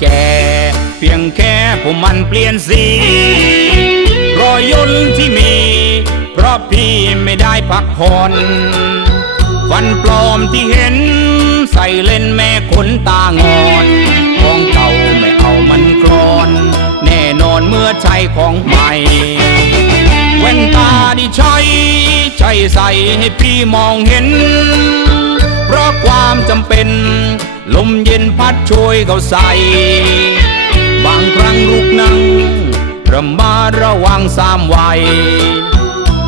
แกเพียงแค่ผมมันเปลี่ยนสี รอยยนที่มี เพราะพี่ไม่ได้พักผ่อนฟันปลอมที่เห็น ใส่เล่นแม่ขนตางอนของเก่าไม่เอามันกรอน แน่นอนเมื่อใช้ของใหม่แว่นตาที่ใช้ใจใส่ให้พี่มองเห็น เพราะความจำเป็น ลมเย็นพัดช่วยเขาใส่ บางครั้งลุกนั่งระมาระวังสามไวัย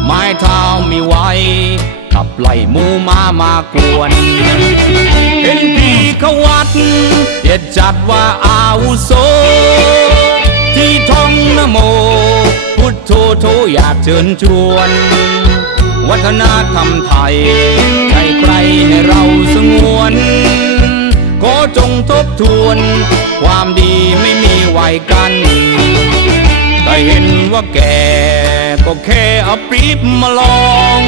ไม้เท้ามีไว้ขับไล่หมูมามากวน เห็นพี่เขาวัดเด็ดจัดว่าอาวุโส ที่ท่องนโม พุทโธโทอยากเชิญชวน วัฒนธรรมไทย ใครใครให้เราสงวน ทวน ความดีไม่มีไว้กัน แต่เห็นว่าแกก็แค่เอาปรีบมาลอง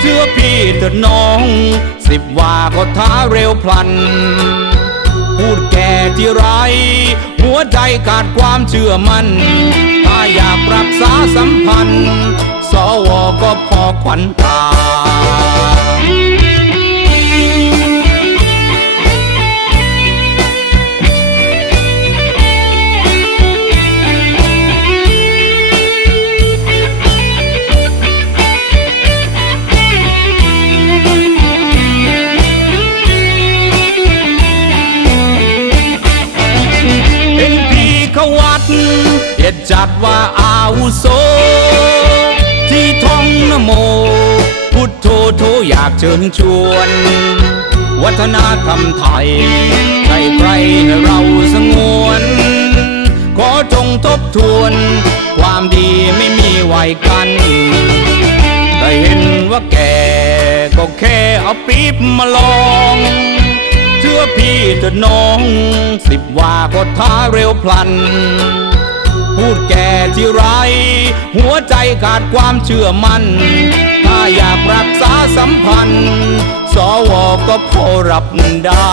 เชื่อพี่เถิดน้อง สิบว่าก็ท้าเร็วพลัน พูดแกที่ไร หัวใจขาดความเชื่อมัน่น ถ้าอยากรักษาสัมพันธ์ สวก็พอขวัญตา เขาวัดเด็ดจัดว่าอาวุโส ที่ท่องนโม พุทโธโทอยากเชิญชวน วัฒนธรรมไทยใครใครให้เราสงวน ขอจงทบทวน ความดีไม่มีไว้กันได้เห็นว่าแกก็แค่เอาปีบมาลอง เถิดน้อง สิบว่าก็ท้าเร็วพลัน พูดแก่ที่ไร หัวใจขาดความเชื่อมัน่น ถ้าอยากรักษาสัมพันธ์ สวก็พอรับได้